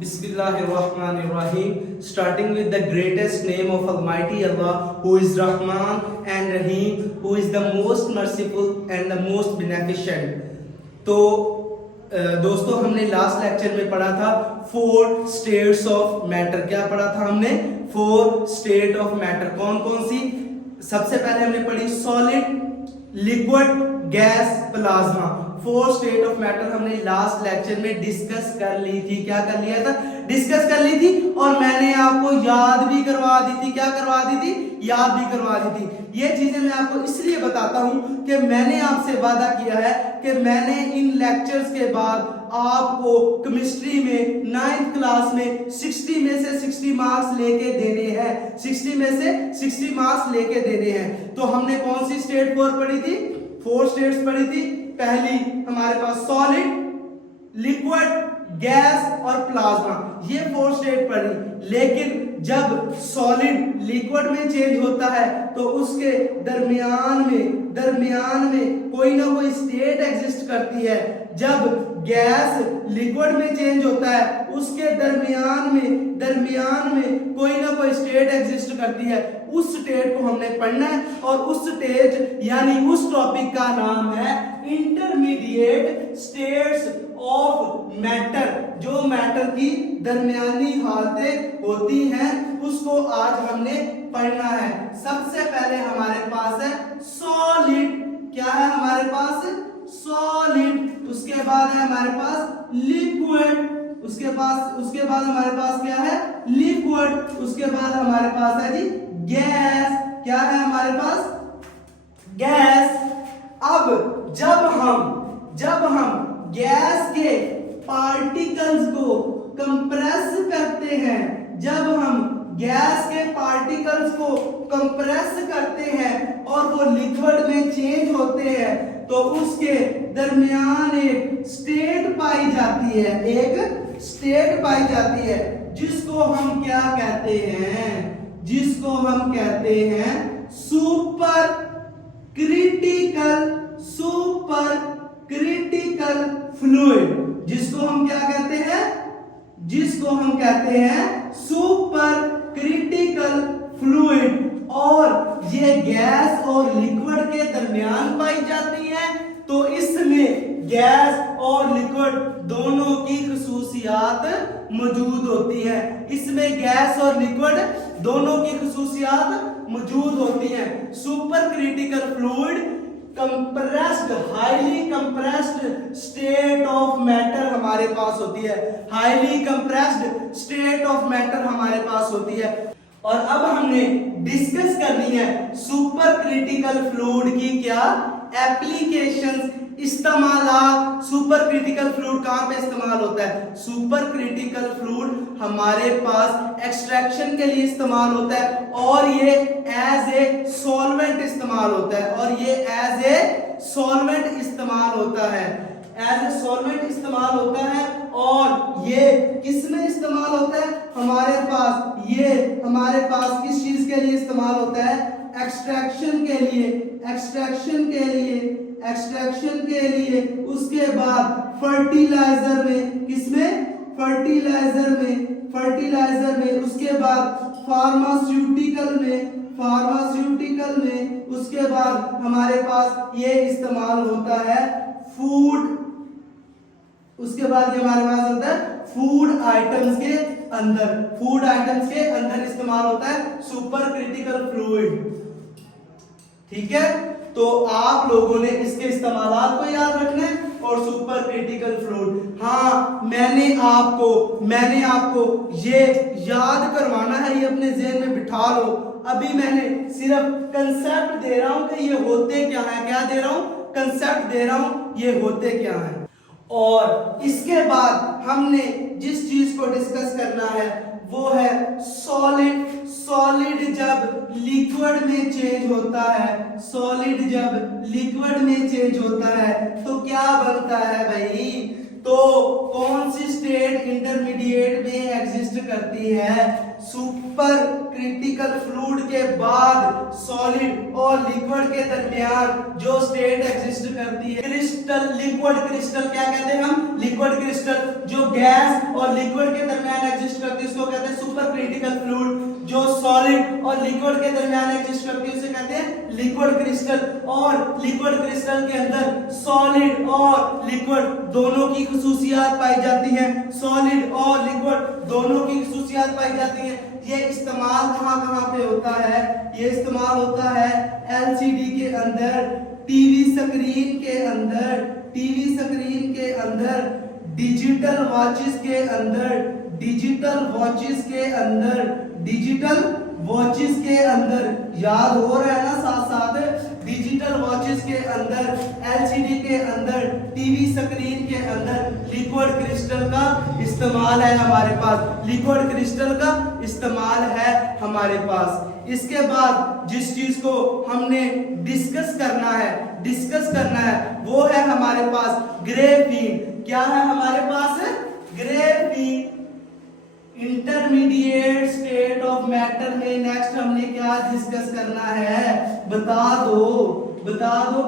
Bismillahirrahmanirrahim. Starting with the greatest name of Almighty Allah, who is Rahman and Rahim, who is the most merciful and the most beneficent. तो दोस्तों हमने last lecture में पढ़ा था 4 states of matter. क्या पढ़ा था हमने? 4 स्टेट ऑफ मैटर. कौन कौन सी? सबसे पहले हमने पढ़ी solid, liquid, gas, plasma. 4 state of matter हमने लास्ट लेक्चर में डिस्कस कर ली थी. क्या कर लिया था? डिस्कस कर ली थी. और मैंने आपको याद भी करवा दी थी. क्या करवा दी थी? याद भी करवा दी थी. ये चीजें मैं आपको इसलिए बताता हूं कि मैंने आपसे वादा किया है कि मैंने इन लेक्चर्स के बाद आपको केमिस्ट्री में 9th क्लास में 60 में से 60 मार्क्स लेके देने हैं. 60 में से 60 मार्क्स लेके देने हैं. तो हमने कौन सी स्टेट 4 पढ़ी थी? 4 स्टेट्स पढ़ी थी. पहली हमारे पास सॉलिड, लिक्विड, गैस और प्लाज्मा. ये 4 स्टेट पढ़ी. लेकिन जब सॉलिड लिक्विड में चेंज होता है तो उसके दरमियान में कोई ना कोई स्टेट एग्जिस्ट करती है. जब गैस लिक्विड में चेंज होता है उसके दरमियान में कोई ना कोई स्टेट एग्जिस्ट करती है. उस स्टेट को हमने पढ़ना है और उस स्टेट यानी उस टॉपिक का नाम है इंटरमीडिएट स्टेट्स ऑफ मैटर. जो मैटर की दरमियानी हालतें होती हैं उसको आज हमने पढ़ना है. सबसे पहले हमारे पास है सॉलिड. क्या है हमारे पास? सॉलिड. उसके बाद है हमारे पास लिक्विड. उसके बाद हमारे पास क्या है? लिक्विड. उसके बाद हमारे पास है जी गैस. क्या है हमारे पास? गैस. अब जब हम गैस के पार्टिकल्स को कंप्रेस करते हैं, जब हम गैस के पार्टिकल्स को कंप्रेस करते हैं और वो लिक्विड में चेंज होते हैं तो उसके दरमियान एक स्टेट पाई जाती है जिसको हम क्या कहते हैं? जिसको हम कहते हैं सुपर क्रिटिकल फ्लूइड. जिसको हम क्या कहते हैं? जिसको हम कहते हैं सुपर क्रिटिकल फ्लूइड. और ये गैस और लिक्विड के दरमियान पाई जाती है. तो इसमें गैस और लिक्विड दोनों की खुसूसियात मौजूद होती है. इसमें गैस और लिक्विड दोनों की खुसूसियात मौजूद होती हैं. Super critical fluid compressed, highly compressed state of matter हमारे पास होती है. Highly compressed state of matter हमारे पास होती है. और अब हमने डिस्कस करनी है सुपर क्रिटिकल फ्लूइड की क्या एप्लीकेशंस, इस्तेमालात. सुपर क्रिटिकल फ्लूइड कहां पे इस्तेमाल होता है? सुपर क्रिटिकल फ्लूइड हमारे पास एक्सट्रैक्शन के लिए इस्तेमाल होता है और ये एज ए सॉल्वेंट इस्तेमाल होता है. और ये किस में इस्तेमाल होता है? हमारे पास किस चीज के लिए इस्तेमाल होता है? एक्सट्रैक्शन के लिए. उसके बाद फर्टिलाइजर में. किसमें? फर्टिलाइजर में. उसके बाद फार्मास्यूटिकल में. उसके बाद हमारे पास ये इस्तेमाल होता है फूड. उसके बाद ये हमारे पास होता है फूड आइटम्स के अंदर इस्तेमाल होता है सुपर क्रिटिकल फ्लूइड. ठीक है. तो आप लोगों ने इसके इस्तेमालात को याद रखना है और सुपर क्रिटिकल फ्लूइड. हाँ, मैंने आपको ये याद करवाना है. ये अपने ज़हन में बिठा लो. अभी मैंने सिर्फ कंसेप्ट दे रहा हूं कि ये होते क्या है. क्या दे रहा हूं? कंसेप्ट दे रहा हूं ये होते क्या है. और इसके बाद हमने जिस चीज को डिस्कस करना है वो है सॉलिड जब लिक्विड में चेंज होता है तो क्या बनता है भाई? तो कौन सी स्टेट इंटरमीडिएट में एग्जिस्ट करती है? सुपर क्रिटिकल फ्लूइड के बाद सॉलिड और लिक्विड के दरमियान जो स्टेट एग्जिस्ट करती है, क्रिस्टल, लिक्विड क्रिस्टल, क्या कहते हैं हम, लिक्विड क्रिस्टल, जो गैस और लिक्विड के दरमियान एग्जिस्ट करती है उसको कहते हैं सुपर क्रिटिकल फ्लूइड। जो सॉलिड और लिक्विड के दरमियान एग्जिस्ट करती है उसे कहते हैं लिक्विड क्रिस्टल। और लिक्विड क्रिस्टल के अंदर सॉलिड और लिक्विड दोनों की खुसूसियात पाई जाती हैं, सॉलिड और लिक्विड दोनों की खुसूसियात पाई जाती हैं। ये इस्तेमाल कहाँ पे होता है, ये इस्तेमाल होता है एलसीडी के अंदर, टीवी स्क्रीन के अंदर, टीवी स्क्रीन के अंदर, डिजिटल वॉचेस के अंदर, डिजिटल वॉचेस के अंदर, डिजिटल वॉचेस के अंदर, याद हो रहा है ना साथ साथ, डिजिटल वॉचेस के अंदर, एलसीडी के अंदर, टीवी स्क्रीन के अंदर लिक्विड क्रिस्टल का इस्तेमाल है हमारे पास, लिक्विड क्रिस्टल का इस्तेमाल है हमारे पास। इसके बाद जिस चीज को हमने डिस्कस करना है वो है हमारे पास ग्रेफीन। क्या है हमारे पास, graphene. Intermediate state of matter में नेक्स्ट हमने क्या डिस्कस करना है, बता दो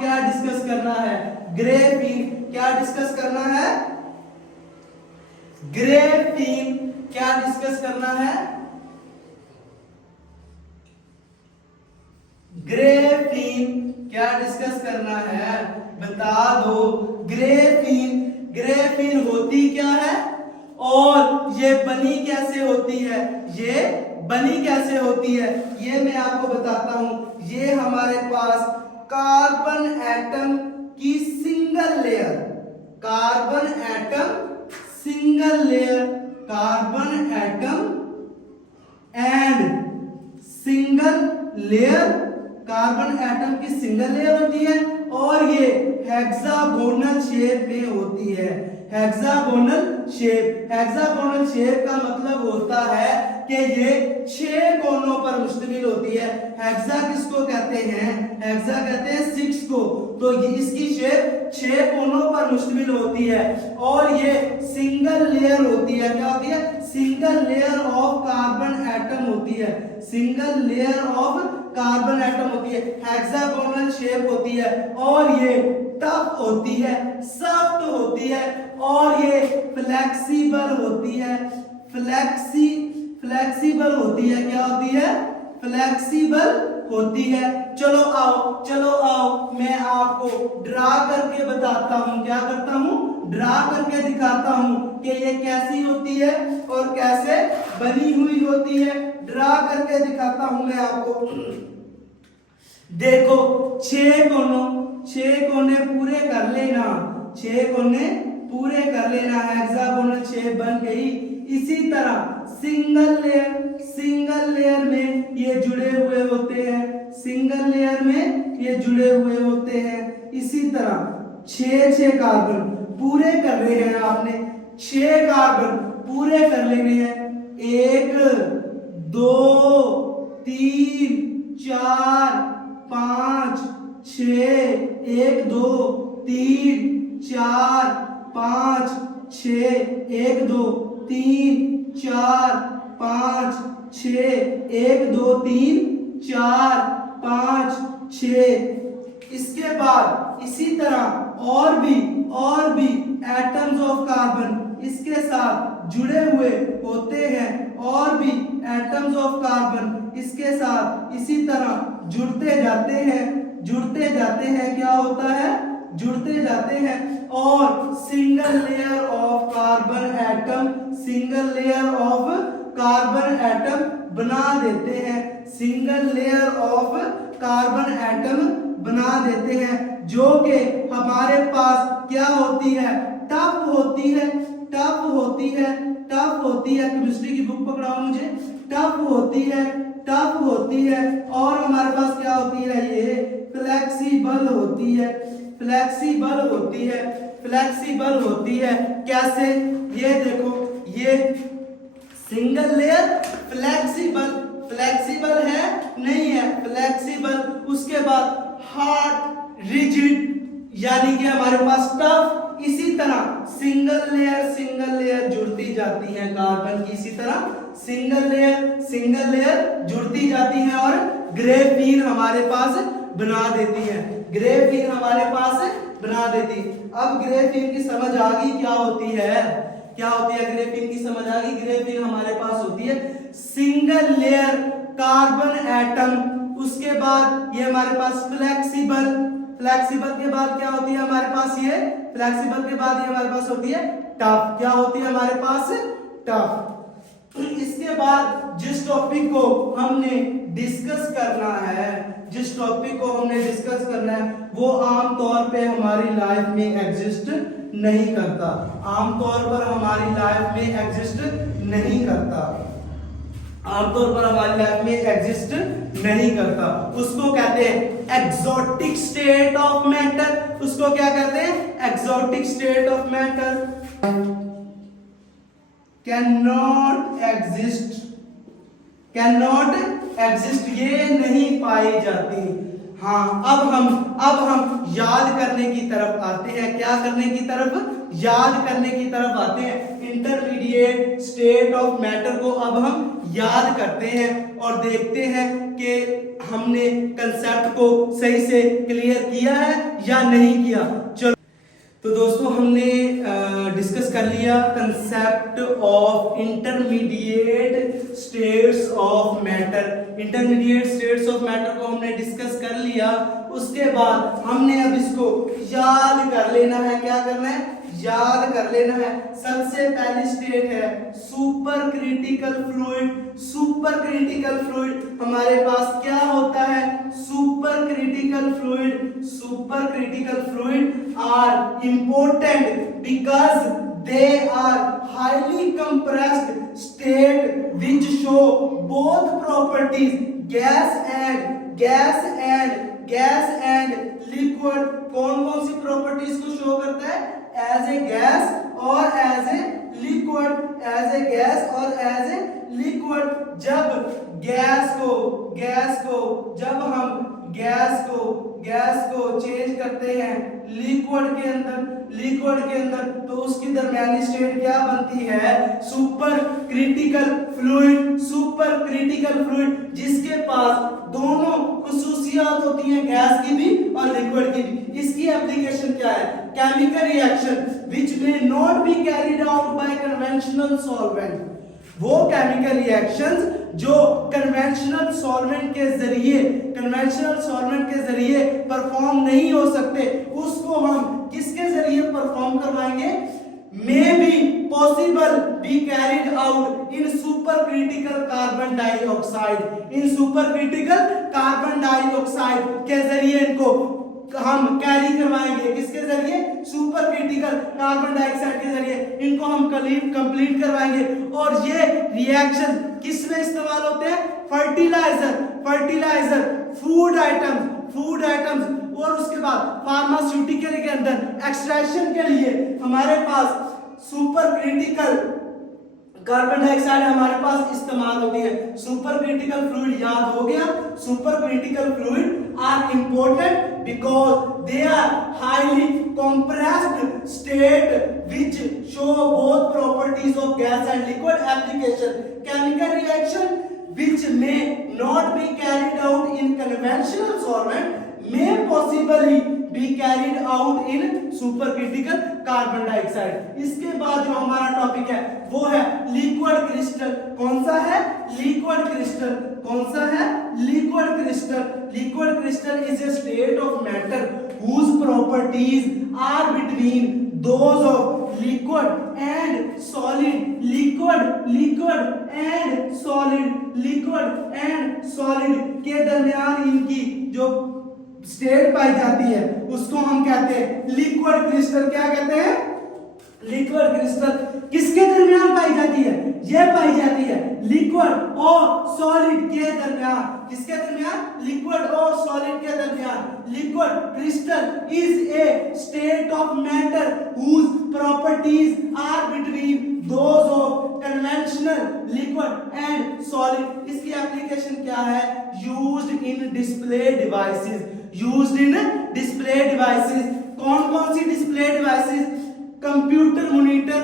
क्या डिस्कस करना है, ग्रेफीन। क्या डिस्कस करना है, ग्रेफीन। क्या डिस्कस करना है, ग्रेफीन। क्या डिस्कस करना है, बता दो। ग्रेफीन होती क्या है और ये बनी कैसे होती है, ये बनी कैसे होती है, ये मैं आपको बताता हूं। ये हमारे पास कार्बन एटम की single layer, carbon atom single layer, carbon atom and single layer, carbon atom की सिंगल लेयर होती है और ये हेक्सागोनल शेप में होती है, हेक्सागोनल शेप। हेक्सागोनल शेप का मतलब होता है कि ये 6 कोनों पर मुश्तमिल होती है। हेक्सा किसको कहते हैं, हेक्सा कहते हैं 6 को, तो ये इसकी शेप 6 कोनों पर मुश्तमिल होती है और ये सिंगल लेयर होती है। क्या होती है, single layer of carbon atom होती है, single layer of carbon atom होती है, हेक्सागोनल शेप होती है और ये टफ होती है, सख्त होती है और ये फ्लेक्सिबल होती है, फ्लेक्सिबल होती है। क्या होती है, फ्लेक्सिबल होती है। चलो आओ मैं आपको ड्रा करके बताता हूं, क्या करता हूं, ड्रा करके दिखाता हूं कि ये कैसी होती है और कैसे बनी हुई होती है। ड्रा करके दिखाता हूं मैं आपको। देखो 6 कोने पूरे कर लेना, 6 कोने पूरे कर लेना, हेक्सागोनल शेप बन गई। इसी तरह सिंगल लेयर में ये जुड़े हुए होते हैं, सिंगल लेयर में ये जुड़े हुए होते हैं। इसी तरह 6 कार्बन पूरे कर रहे हैं आपने, 6 कार्बन पूरे कर लेने हैं। 1 2 3 4 5 6, 1 2 3 4 5 6, 1 2 3 4 5 6, 1 2 3 4 5 6। इसके बाद इसी तरह और भी एटम्स ऑफ कार्बन इसके साथ जुड़े हुए होते हैं, और भी एटम्स ऑफ कार्बन इसके साथ इसी तरह जुड़ते जाते हैं। क्या होता है, जुड़ते जाते हैं और single layer of carbon atom, single layer of carbon atom बना देते हैं, single layer of carbon atom बना देते हैं, जो कि हमारे पास क्या होती है, टफ होती है। केमिस्ट्री की बुक पकड़ाओ मुझे, टफ होती है और हमारे पास क्या होती है, ये फ्लेक्सिबल होती है। कैसे, ये देखो, ये सिंगल लेयर फ्लेक्सिबल है, नहीं है, फ्लेक्सिबल। उसके बाद हार्ड, रिजिड, यानी कि हमारे पास टफ। इसी तरह सिंगल लेयर जुड़ती जाती है कार्बन की, इसी तरह सिंगल लेयर जुड़ती जाती है और ग्रेफीन हमारे पास बना देती है, ग्रेफीन हमारे पास बना देती। अब ग्रेफीन की समझ आ गई क्या होती है, क्या होती है ग्रेफीन की समझ आ गई। ग्रेफीन हमारे पास होती है सिंगल लेयर कार्बन एटम, उसके बाद ये हमारे पास फ्लेक्सिबल, फ्लेक्सिबल के बाद क्या होती है हमारे पास, ये फ्लेक्सिबल के बाद ये हमारे पास होती है टफ, क्या होती है हमारे पास टफ। इसके बाद जिस टॉपिक को हमने डिस्कस करना है, जिस टॉपिक को हमने डिस्कस करना है वो आमतौर पे हमारी लाइफ में एग्जिस्ट नहीं करता, आमतौर पर हमारी लाइफ में एग्जिस्ट नहीं करता, आमतौर पर हमारी लाइफ में एग्जिस्ट नहीं करता। उसको कहते हैं एक्सोटिक स्टेट ऑफ मैटर, उसको क्या कहते हैं exotic state of matter, cannot exist, cannot exist, ये नहीं पाई जाती। हाँ, अब हम याद करने की तरफ आते हैं, क्या करने की तरफ, याद करने की तरफ आते हैं। इंटरमीडिएट स्टेट ऑफ मैटर को अब हम याद करते हैं और देखते हैं कि हमने कंसेप्ट को सही से क्लियर किया है या नहीं किया। चलो तो दोस्तों हमने डिस्कस कर लिया concept of intermediate states of matter, intermediate states of matter को हमने डिस्कस कर लिया। उसके बाद हमने अब इसको याद कर लेना है, क्या करना है, याद कर लेना है। सबसे पहली स्टेट है super critical fluid. Super critical fluid हमारे पास क्या होता है, super critical fluid, super critical fluid are important because they are highly compressed state which show both properties gas and liquid। कौन कौन सी प्रॉपर्टीज को शो करता है, एज ए गैस और as a liquid, as a gas और as a liquid. जब गैस को चेंज करते हैं लिक्विड के अंदर तो उसकी दरमियानी स्टेट क्या बनती है, super critical fluid. Super critical fluid जिसके पास दोनों खुसूसियात होती हैं, गैस की भी और लिक्विड की भी। इसकी एप्लीकेशन क्या है, केमिकल रिएक्शन विच में not be carried out by conventional solvent. वो केमिकल रिएक्शंस जो कन्वेंशनल सॉल्वेंट के जरिए परफॉर्म नहीं हो सकते, उसको हम किसके जरिए परफॉर्म करवाएंगे, may be possible be carried out in supercritical carbon dioxide। In supercritical carbon dioxide के जरिए इनको हम कैरी करवाएंगे, किसके जरिए, सुपर क्रिटिकल कार्बन डाइऑक्साइड के जरिए इनको हम कंप्लीट करवाएंगे। और ये रिएक्शन किस में इस्तेमाल होते हैं, फर्टिलाइजर, फूड आइटम्स और उसके बाद फार्मास्यूटिकल के अंदर एक्सट्रैक्शन के लिए हमारे पास सुपर क्रिटिकल कार्बन डाइऑक्साइड हमारे पास इस्तेमाल होती है। सुपर क्रिटिकल फ्लूइड याद हो गया, super critical fluid are important because they are highly compressed state which show both properties of gas and liquid application। chemical reaction which may not be carried out in conventional solvent may possibly be carried out in supercritical carbon dioxide। इसके बाद जो हमारा topic है वो है liquid crystal. कौन सा है, लिक्विड क्रिस्टल। कौन सा है, liquid crystal. Liquid crystal is a state of matter whose properties are between those of liquid and solid, liquid and solid के दरमियान इनकी जो स्टेट पाई जाती है उसको हम कहते हैं लिक्विड क्रिस्टल। क्या कहते हैं, लिक्विड क्रिस्टल। किसके दरमियान पाई जाती है, ये पाई जाती है लिक्विड और सॉलिड के दरमियान। किसके दरमियान, लिक्विड और सॉलिड के दरमियान। Liquid crystal is a state of matter whose properties are between those of conventional liquid and solid। इसकी एप्लीकेशन क्या है, used in display devices, used in display devices। कौन कौन सी डिस्प्ले डिवाइसेस, कंप्यूटर मॉनिटर,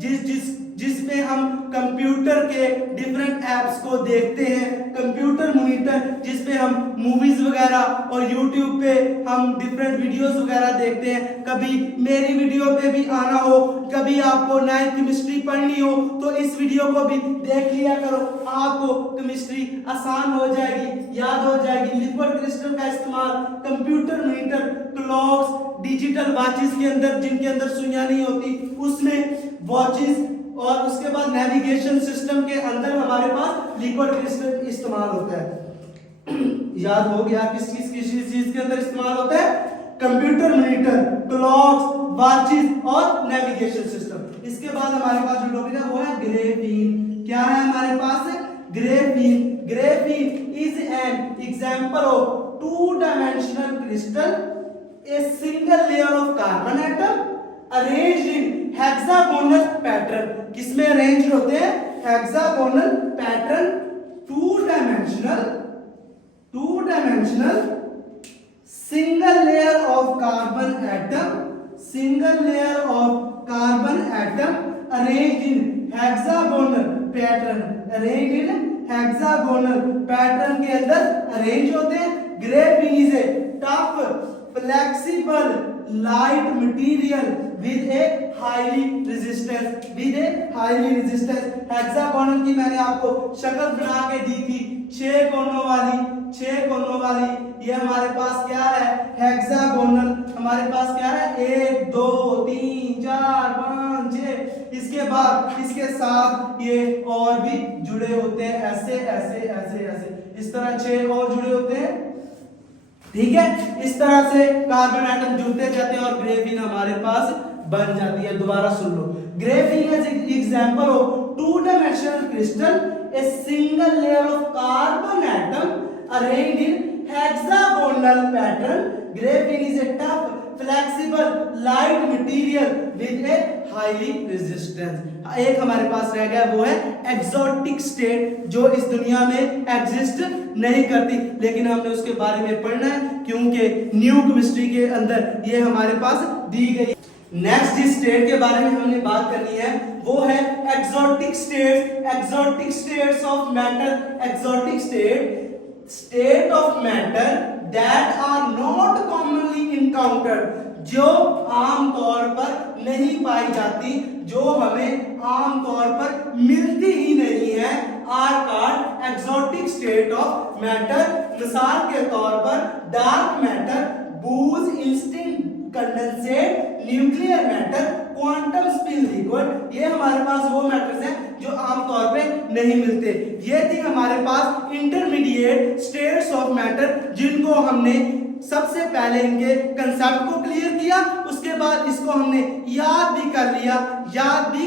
जिसमें हम computer के different apps को देखते हैं, कंप्यूटर मॉनिटर जिसपे हम मूवीज वगैरह और यूट्यूब पे हम डिफरेंट वीडियोस वगैरह देखते हैं। कभी मेरी वीडियो पे भी आना हो, कभी आपको 9th केमिस्ट्री पढ़नी हो तो इस वीडियो को भी देख लिया करो, आपको केमिस्ट्री आसान हो जाएगी, याद हो जाएगी। लिक्विड क्रिस्टल का इस्तेमाल computer monitor, clocks, digital watches के अंदर, जिनके अंदर सुइयां नहीं होती, उसमें वॉचेस और उसके बाद नेविगेशन सिस्टम के अंदर हमारे पास लिक्विड क्रिस्टल इस्तेमाल होता है। याद हो गया किस चीज के अंदर इस्तेमाल होता है? कंप्यूटर मॉनिटर, क्लॉक्स, वॉचेस और नेविगेशन सिस्टम। इसके बाद हमारे पास जो टॉपिक है वो है ग्रेफीन। क्या है हमारे पास? Graphene. Graphene is an example of two dimensional crystal, a single layer of carbon atom arranged in hexagonal pattern। किसमें अरेंज होते हैं? Hexagonal pattern, two dimensional single layer of carbon atom arranged in hexagonal pattern के अंदर arrange होते हैं। Graphene is a tough flexible light material with a highly resistance hexagonal की मैंने आपको शक्ल बना के दी थी, 6 कोनों वाली। ये हमारे पास क्या है? हेक्सागोनल। हमारे पास क्या है? 1 2 3 4 5 6। इसके बाद इसके साथ ये और भी जुड़े होते हैं, ऐसे इस तरह 6 और जुड़े होते हैं। ठीक है, इस तरह से कार्बन एटम जुड़ते जाते हैं और ग्रेफीन हमारे पास बन जाती है। दोबारा सुन लो, graphene is example of two dimensional crystal, a single layer of carbon atom arranged in hexagonal pattern. Graphene is a tough flexible light material with a highly resistance. एक हमारे पास रह गया वो है एक्सोटिक स्टेट, जो इस दुनिया में एग्जिस्ट नहीं करती, लेकिन हमने उसके बारे में पढ़ना है क्योंकि न्यू केमिस्ट्री के अंदर ये हमारे पास दी गई। नेक्स्ट जिस स्टेट के बारे में हमने बात करनी है वो है exotic states of matter. State of matter that are not commonly encountered, जो आमतौर पर नहीं पाई जाती, जो हमें आमतौर पर मिलती ही नहीं है, are called exotic state of matter. मिसाल के तौर पर dark matter, Bose, Einstein condensate, nuclear matter, quantum spin liquid, ये हमारे पास वो मैटर्स हैं जो आमतौर पे नहीं मिलते। ये थी हमारे पास इंटरमीडिएट स्टेट्स ऑफ मैटर, जिनको हमने सबसे पहले इनके कंसेप्ट को क्लियर किया, उसके बाद इसको हमने याद भी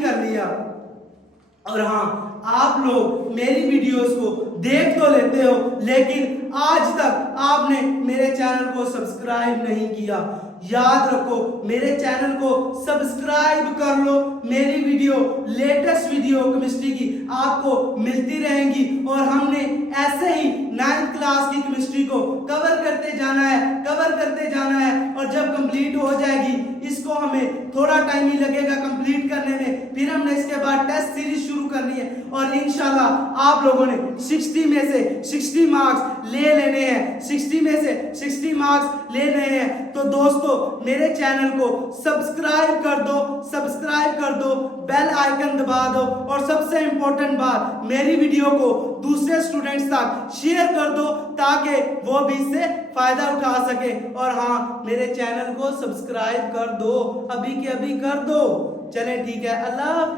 कर लिया। और हाँ, आप लोग मेरी वीडियोस को देख तो लेते हो, लेकिन आज तक आपने मेरे चैनल को सब्सक्राइब नहीं किया। याद रखो, मेरे चैनल को सब्सक्राइब कर लो। मेरी वीडियो, लेटेस्ट वीडियो केमिस्ट्री की आपको मिलती रहेंगी और हमने ऐसे ही 9th क्लास की केमिस्ट्री को कवर करते जाना है और जब कंप्लीट हो जाएगी, इसको हमें थोड़ा टाइम ही लगेगा कंप्लीट करने में, फिर हमने इसके बाद टेस्ट सीरीज शुरू करनी है और इंशाल्लाह आप लोगों ने 60 में से 60 मार्क्स ले लेने हैं, 60 में से 60 मार्क्स लेने हैं। तो दोस्तों, मेरे चैनल को सब्सक्राइब कर दो, बेल आइकन दबा दो और सबसे इंपॉर्टेंट बात, मेरी वीडियो को दूसरे स्टूडेंट्स तक शेयर कर दो ताकि वो भी इससे फायदा उठा सके। और हाँ, मेरे चैनल को सब्सक्राइब कर दो, अभी के अभी कर दो। चलें, ठीक है, अल्लाह हाफिज़।